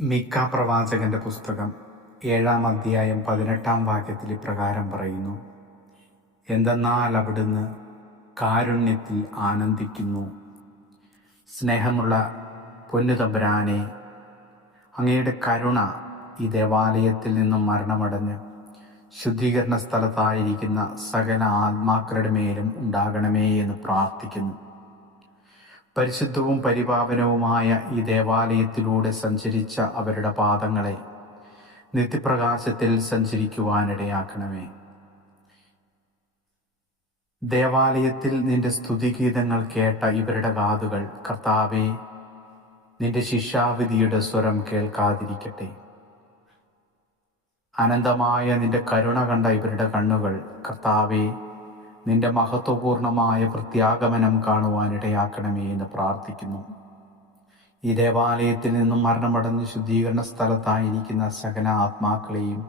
മീക്ക പ്രവാചകന്റെ പുസ്തകം 7-ാം അധ്യായം 18-ാം വാക്യത്തിൽ ഇപ്രകാരം പറയുന്നു: എന്തെന്നാൽ അവിടുന്ന് കാരുണ്യത്തിൽ ആനന്ദിക്കുന്നു. സ്നേഹമുള്ള പൊന്നുതമ്പുരാനെ, അങ്ങയുടെ കരുണ ഈ ദേവാലയത്തിൽ നിന്നും മരണമടഞ്ഞ് ശുദ്ധീകരണ സ്ഥലത്തായിരിക്കുന്ന സകല ആത്മാക്കളുടെ മേലും ഉണ്ടാകണമേ എന്ന് പ്രാർത്ഥിക്കുന്നു. പരിശുദ്ധവും പരിപാവനവുമായ ഈ ദേവാലയത്തിലൂടെ സഞ്ചരിച്ച അവരുടെ പാദങ്ങളെ നിത്യപ്രകാശത്തിൽ സഞ്ചരിക്കുവാനിടയാക്കണമേ. ദേവാലയത്തിൽ നിന്റെ സ്തുതിഗീതങ്ങൾ കേട്ട ഇവരുടെ കാതുകൾ, കർത്താവേ, നിന്റെ ശിക്ഷാവിധിയുടെ സ്വരം കേൾക്കാതിരിക്കട്ടെ. അനന്തമായ നിന്റെ കരുണ കണ്ട ഇവരുടെ കണ്ണുകൾ, കർത്താവേ, നിന്റെ മഹത്വപൂർണമായ പ്രത്യാഗമനം കാണുവാനിടയാക്കണമേ എന്ന് പ്രാർത്ഥിക്കുന്നു. ഈ ദേവാലയത്തിൽ നിന്നും മരണമടഞ്ഞ് ശുദ്ധീകരണ സ്ഥലത്തായിരിക്കുന്ന സകല ആത്മാക്കളെയും,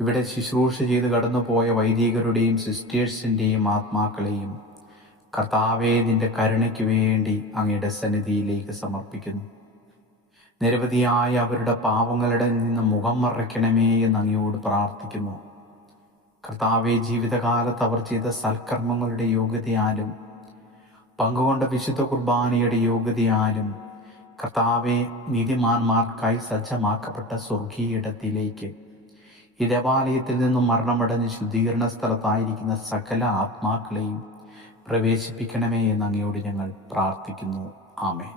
ഇവിടെ ശുശ്രൂഷ ചെയ്ത് കടന്നുപോയ വൈദികരുടെയും സിസ്റ്റേഴ്സിൻ്റെയും ആത്മാക്കളെയും കർത്താവേ, നിന്റെ കരുണയ്ക്ക് വേണ്ടി അങ്ങയുടെ സന്നിധിയിലേക്ക് സമർപ്പിക്കുന്നു. നിരവധിയായ അവരുടെ പാവങ്ങളുടെ നിന്ന് മുഖം മറയ്ക്കണമേ എന്ന് അങ്ങയോട് പ്രാർത്ഥിക്കുന്നു. കർത്താവെ, ജീവിതകാലത്ത് അവർ ചെയ്ത സൽക്കർമ്മങ്ങളുടെ യോഗ്യതയാലും പങ്കുകൊണ്ട വിശുദ്ധ കുർബാനയുടെ യോഗ്യതയാലും കർത്താവെ, നീതിമാന്മാർക്കായി സജ്ജമാക്കപ്പെട്ട സ്വർഗീയ ഇടത്തിലേക്ക് ഈ ദേവാലയത്തിൽ നിന്നും മരണമടഞ്ഞ് ശുദ്ധീകരണ സ്ഥലത്തായിരിക്കുന്ന സകല ആത്മാക്കളെയും പ്രവേശിപ്പിക്കണമേ എന്ന് അങ്ങയോട് ഞങ്ങൾ പ്രാർത്ഥിക്കുന്നു. ആമേൻ.